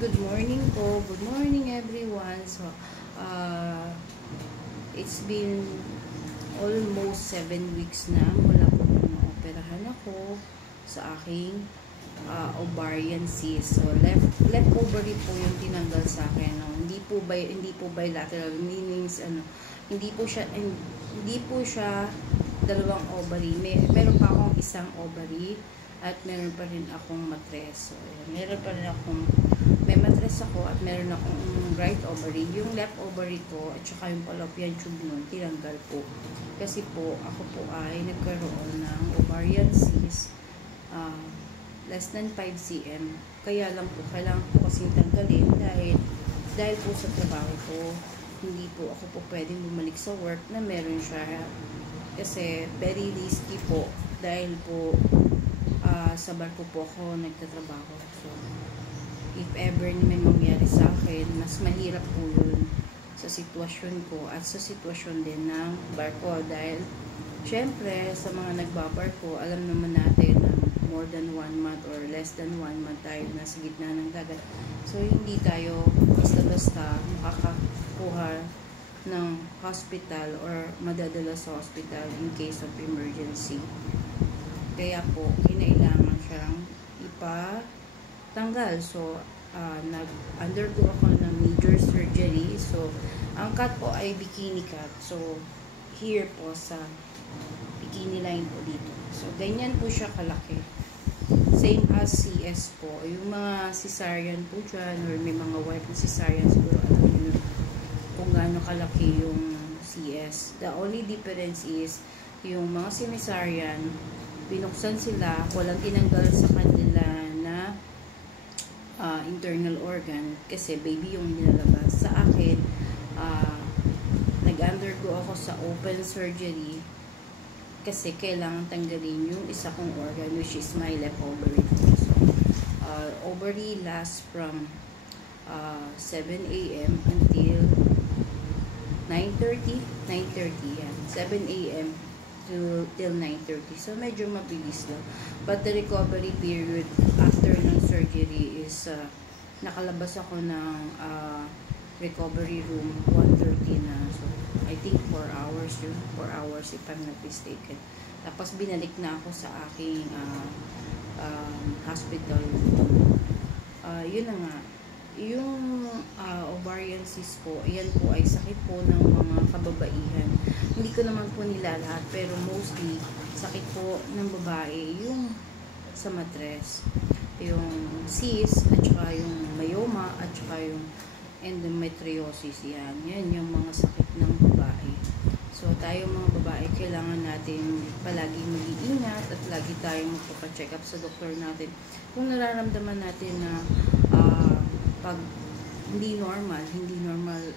good morning po. Good morning everyone. So, it's been almost 7 weeks na mula po nung naoperahan ako sa aking ovarian cyst. So, left ovary po yung tinanggal sa akin. No? Hindi po bilateral, meanings hindi po siya dalawang ovary. Meron pa akong isang ovary at meron pa rin akong matres. So, may matres ako at meron akong right ovary. Yung left ovary ko at saka yung fallopian tube nun, tinanggal po. Kasi po, ako po ay nagkaroon ng ovarian cyst less than 5 cm. Kaya lang po, kailangan po kasing tanggalin dahil po sa trabaho ko, hindi po ako po pwedeng bumalik sa work na meron siya. Kasi very risky po dahil po sa barko po ako nagtatrabaho. So, if ever may mangyari sa akin, mas mahirap po yun sa sitwasyon ko at sa sitwasyon din ng barko. Dahil, syempre, sa mga nagbabarko, alam naman natin na more than 1 month or less than 1 month tayo nasa gitna ng dagat. So, hindi tayo basta-basta makakakuha ng hospital or madadala sa hospital in case of emergency. Kaya po, kinailangan siyang ipatanggal. So, nag-undergo ako ng major surgery. So, ang cut po ay bikini cut. So, here po sa bikini line po dito. So, ganyan po siya kalaki. Same as CS po. Yung mga cesarean po dyan, or may mga wife na cesarean, siguro alam nyo kung gaano kalaki yung CS. The only difference is, yung mga cesarean, binuksan sila, walang tinanggal sa kanila na internal organ kasi baby yung nilalabas. Sa akin, nag-undergo ako sa open surgery kasi kailangan tanggalin yung isa kong organ, which is my left ovary. So, ovary lasts from 7 a.m. until 9:30 yan. 7 a.m. till 9:30. So, medyo mabilis lang. But the recovery period after ng surgery is nakalabas ako ng recovery room 1:30 na. So, I think 4 hours yun. 4 hours if I'm not mistaken. Tapos, binalik na ako sa aking hospital. Yun na nga. Yung ovarian cyst po, yan po ay sakit po ng mga kababaihan. Hindi ko naman po nila lahat, pero mostly sakit po ng babae yung sa matres, yung cyst, at saka yung myoma, at saka yung endometriosis. Yan yung mga sakit ng babae. So, tayo mga babae, kailangan natin palagi mag-iingat at lagi tayong magpapacheck up sa doktor natin. Kung nararamdaman natin na pag hindi normal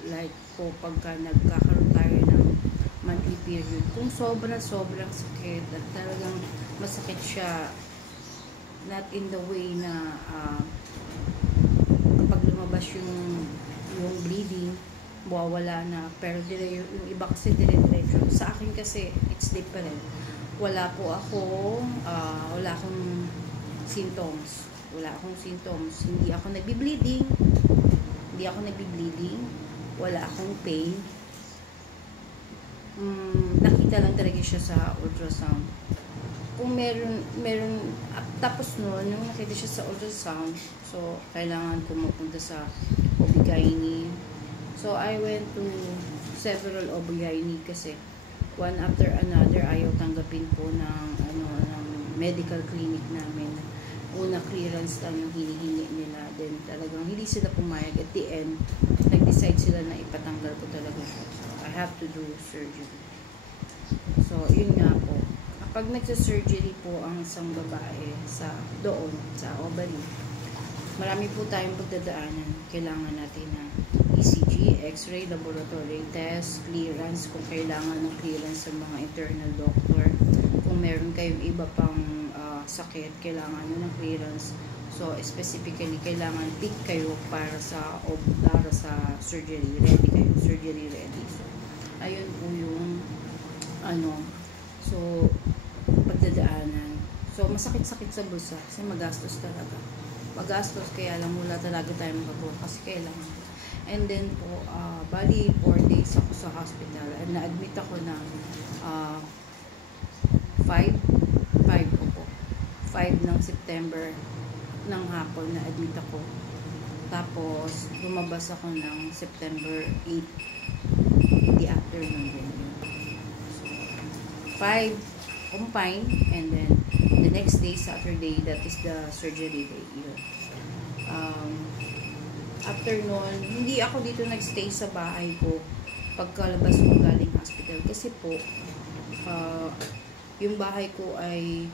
like po pagka nagkakaroon tayo ng monthly period, kung sobrang sakit at talagang masakit siya, not in the way na kapag lumabas yung bleeding, mawawala na, pero yung iba kasi dire-diretso. Sa akin kasi, it's different. Wala akong symptoms. Hindi ako nagbi-bleeding. Wala akong pain. Nakita lang talaga siya sa ultrasound. Kung meron tapos noon, yung nakita siya sa ultrasound, so kailangan pumunta sa OB-GYN. So I went to several OB-GYN kasi one after another ayaw tanggapin po ng medical clinic namin. Una clearance lang yung hinihingi nila, then talagang hindi sila pumayag. At the end, nag-decide sila na ipatanggal ko talaga siya. So, I have to do surgery. So, yun nga po. Kapag nagsa-surgery po ang isang babae sa ovary, marami po tayong pagdadaanan. Kailangan natin ng ECG, X-ray, laboratory test, clearance, kung kailangan ng clearance sa mga internal doctor. Kung meron kayong iba pang sakit, kailangan nyo ng clearance. So, specifically, kailangan pick kayo para sa surgery. Ready kayo. Surgery ready. So, ayun po yung so, pagdadaanan. So, masakit-sakit sa bulsa kasi magastos talaga. magastos, kaya lang wala talaga tayong magagawa kasi kailangan. And then po, bali 4 days ako sa hospital and na-admit ako ng 5 po. 5 ng September ng hapon na-admit ako. Tapos, lumabas ako ng September 8 the afternoon din. So, 5 confined and then the next day, Saturday, that is the surgery day. Yun. After nun, hindi ako dito nagstay sa bahay ko pagkalabas ko galing hospital kasi po yung bahay ko ay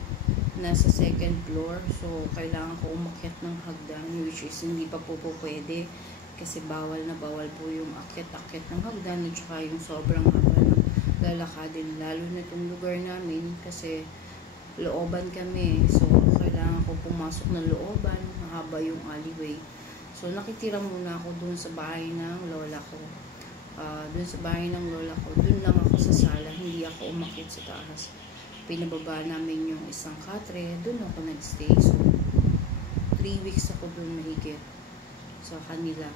nasa 2nd floor, so kailangan ko umakyat ng hagdan, which is hindi pa po pwede kasi bawal na bawal po yung akyat-akyat ng hagdan at saka yung sobrang haba ng lalakadin, lalo na itong lugar namin kasi looban kami, so kailangan ko pumasok ng looban, mahaba yung alleyway. So, nakitira muna ako dun sa bahay ng lola ko. Dun sa bahay ng lola ko, dun lang ako sa sala, hindi ako umakyat sa taas. Pinababa namin yung isang katre, dun ako nagstay. So, 3 weeks ako dun mahigit sa kanila.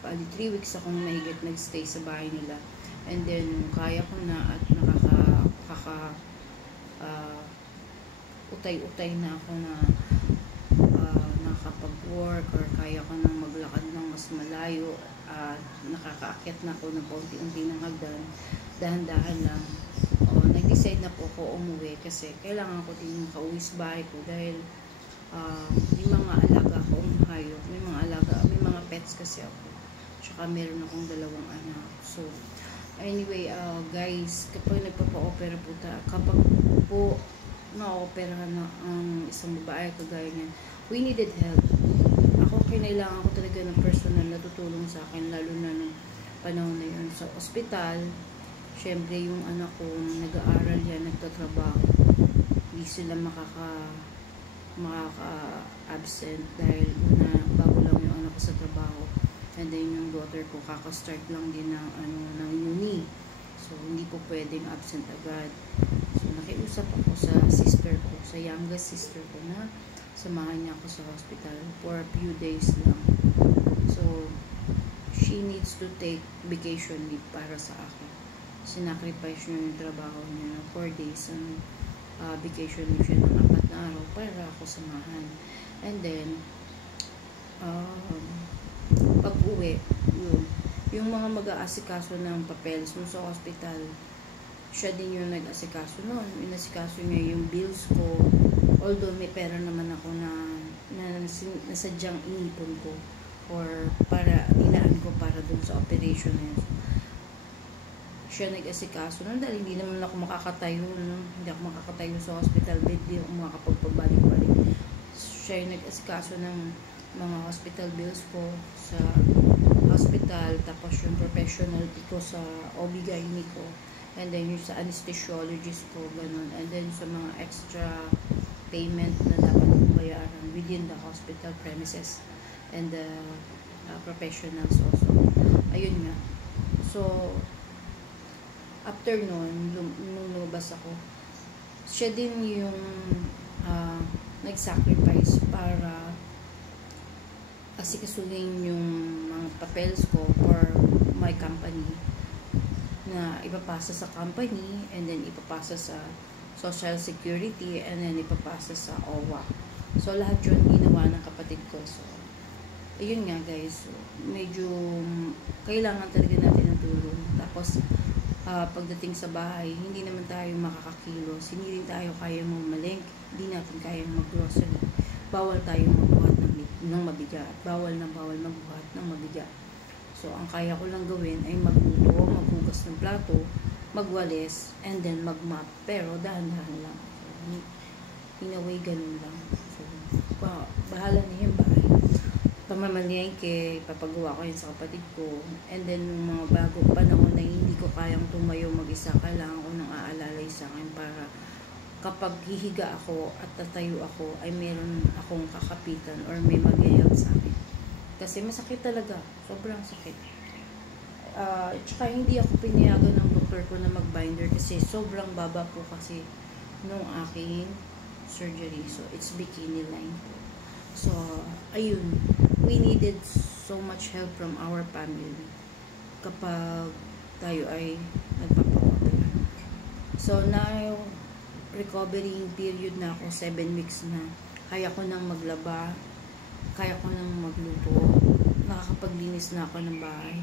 3 weeks ako mahigit nagstay sa bahay nila. And then, kaya ko na at utay-utay na ako na nakapag-work or kaya ko nang maglakad ng mas malayo at nakakaakyat na ako ng paunti-unti ng hagdan, dahan-dahan lang. Nag-decide na po ako umuwi kasi kailangan ko din makauwi sa bahay ko dahil may mga alaga akong hayop, may mga pets kasi ako, tsaka meron akong 2 anak. So anyway, guys, kapag nagpapa-opera po kapag po na-operahan na ang isang babae kagaya niyan, we needed help. Ako, kailangan ko talaga ng personal na tutulong sa akin, lalo na nung panahon na yun sa ospital. Syempre, yung anak ko, nag-aaral yan, nagtatrabaho. Hindi sila makaka-absent dahil bago lang yung anak ko sa trabaho. And then, yung daughter ko, kaka-start lang din ng uni. So, hindi po pwedeng absent agad. So, nakiusap ako sa sister ko, sa youngest sister ko na samahan niya ako sa hospital for a few days lang. So, she needs to take vacation leave para sa akin. Sinacrifice niya yung trabaho niya na 4 days ang vacation leave siya ng 4 na araw para ako samahan. And then, pag-uwi, yung mga mag-aasikaso ng papeles mo sa hospital, siya din yung nag-asikaso noon. Inasikaso niya yung bills ko. Although may pera naman ako na nasadyang inipon ko or para ilaan ko para dun sa operation na yun. Siya nag-asikaso nun dahil hindi naman ako makakatayo. Hindi ako makakatayo sa hospital bed. Hindi ako makakapagpabalik-balik. Siya yung nag-asikaso ng mga hospital bills ko sa hospital. Tapos yung professional ko sa OB-GYN ko. And then yung sa anesthesiologist ko, ganun. And then sa mga extra payment na dapat kong bayaran within the hospital premises and the professionals also. Ayun nga. So, after nun, nung lumabas ako, siya din yung nag-sacrifice para asikasuhin yung mga papels ko for my company na ipapasa sa company and then ipapasa sa Social Security and then ipapasa sa OWA. So, lahat yun ginawa ng kapatid ko. So, ayun nga guys. So, medyo kailangan talaga natin ng tulong. Tapos, pagdating sa bahay, hindi naman tayo makakakilos. Hindi rin tayo kaya mamalengke. Hindi natin kaya mag-grocery. Bawal tayo magbuhat ng mabigat. Bawal magbuhat ng mabigat. So, ang kaya ko lang gawin ay magluto, maghugas ng plato, magwalis, and then magmap. Pero dahan-dahan lang. So, in a way, ganun lang. So, bahala na yung bahay. Pamamalengke, papagawa ko yun sa kapatid ko. And then, yung mga bagong panahon na hindi ko kayang tumayo mag-isa, kailangan ko nang aalalay sa akin para kapag hihiga ako at tatayo ako, ay meron akong kakapitan or may mag-help sa akin. Kasi masakit talaga. Sobrang sakit. Tsaka hindi ako pinayagan ng doktor ko na mag-binder kasi sobrang baba po kasi nung aking surgery. So, it's bikini line po. So, ayun, we needed so much help from our family kapag tayo ay nagpapa-opera. So, now, recovering period na ako, 7 weeks na. Kaya ko nang maglaba, kaya ko nang magluto, nakakapaglinis na ako ng bahay.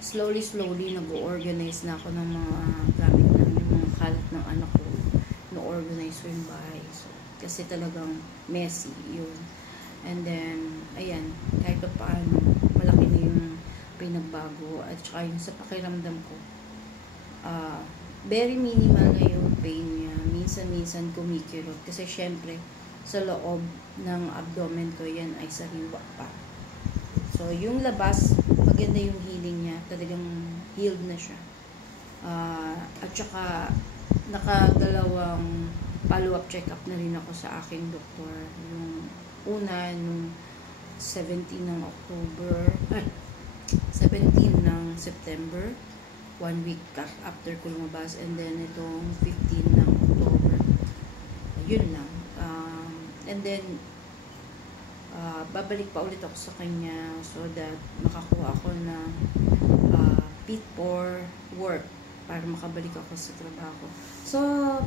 Slowly, nag-organize na ako ng mga gamit namin, mga kalat ng anak ko. No-organize ko yung bahay. So, kasi talagang messy yun. And then, ayan, kahit pa paano, malaki na yung pinagbago. At saka yung sa pakiramdam ko, very minimal na yung pain niya. Minsan-minsan kumikirot. Kasi syempre, sa loob ng abdomen ko, yan ay sariwa pa. So, yung labas, maganda yung healing niya. Talagang healed na siya. At saka, nakadalawang follow-up check-up na rin ako sa aking doktor. Yung una, nung 17 ng October, 17 ng September, 1 week after ko lumabas. And then, itong 15 ng October. Yun lang. And then, babalik pa ulit ako sa kanya so that makakuha ako ng fit for work para makabalik ako sa trabaho. So,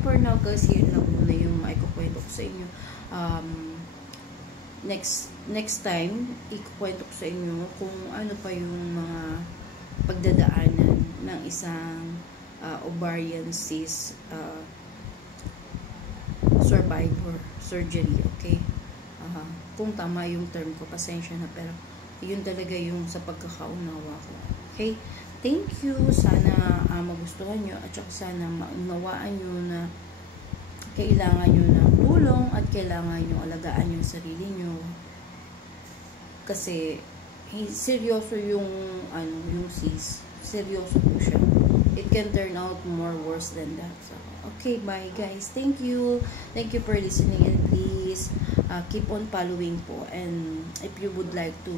for now, kasi yun lang muna yung maikukwento ko sa inyo. Next time, ikukwento ko sa inyo kung ano pa yung mga pagdadaanan ng isang ovarian cyst survivor surgery, okay? Kung tama yung term ko, pasensya na, pero yun talaga yung sa pagkakaunawa ko. Okay? Thank you. Sana magustuhan nyo at saka sana maunawaan nyo na kailangan nyo ng tulong at kailangan nyo alagaan yung sarili nyo. Kasi seryoso yung yung cyst. Seryoso po siya. It can turn out more worse than that. So, okay, bye guys. Thank you. Thank you for listening, and please keep on following po. And if you would like to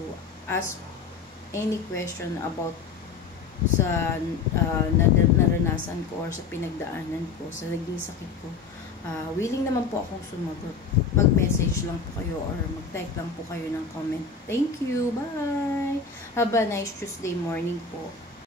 ask any question about sa naranasan ko or sa pinagdaanan ko, sa naging sakit ko, willing naman po akong sumagot. Mag-message lang po kayo or mag-type lang po kayo ng comment. Thank you. Bye. Have a nice Tuesday morning po.